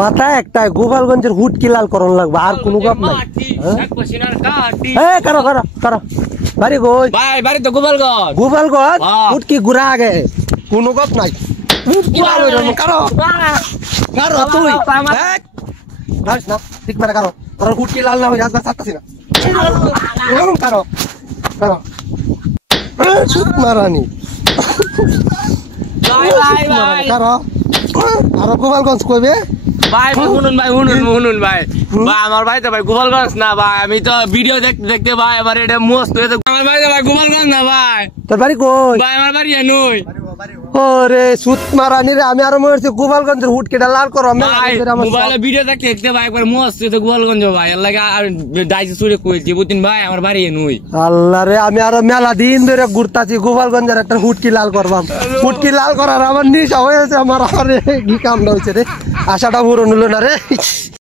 কথা একটাই গোপালগঞ্জের হুটকি লাল করন লাগবে আর কোনো কাপ নাই কারো কারো কারো বাড়ি কই ভাই বাড়ি তো গোপালগঞ্জ গোপালগঞ্জ হুটকি ঘুরা আগে কোনো কাপ নাই কারো কারো তুই না ঠিক মানে কারো তোর হুটকি লাল না হয়ে আসবে চাচ্ছি না কারো কারো মারানি কারো আর গোপালগঞ্জ কইবে ভাই শুনুন ভাই শুনুন ভাই ভাই আমার ভাই তো ভাই গোপালগঞ্জ না ভাই আমি তো ভিডিও দেখতে দেখতে ভাই এবার এটা মস্ত হয়েছে আমার ভাই তো ভাই গোপালগঞ্জ না ভাই তোর বাড়ি কই ভাই আমার বাড়ি নই ওরে সুত মারানি রে আমি আর মনে হচ্ছে গোপালগঞ্জের হুটকিটা লাল করো মোবাইলে ভিডিও দেখতে দেখতে ভাই একবার মস্ত হয়েছে গোপালগঞ্জ ভাই এর লাগে ডাইসে চুরে কইছি বুঝছেন ভাই আমার বাড়ি নই আল্লাহ রে আমি আর মেলা দিন ধরে ঘুরতাছি গোপালগঞ্জের একটা হুটকি লাল করবাম হুটকি লাল করার আমার নিশা হয়েছে আমার আরে কি কামটা হয়েছে রে আশাটা পূরণ হলো না রে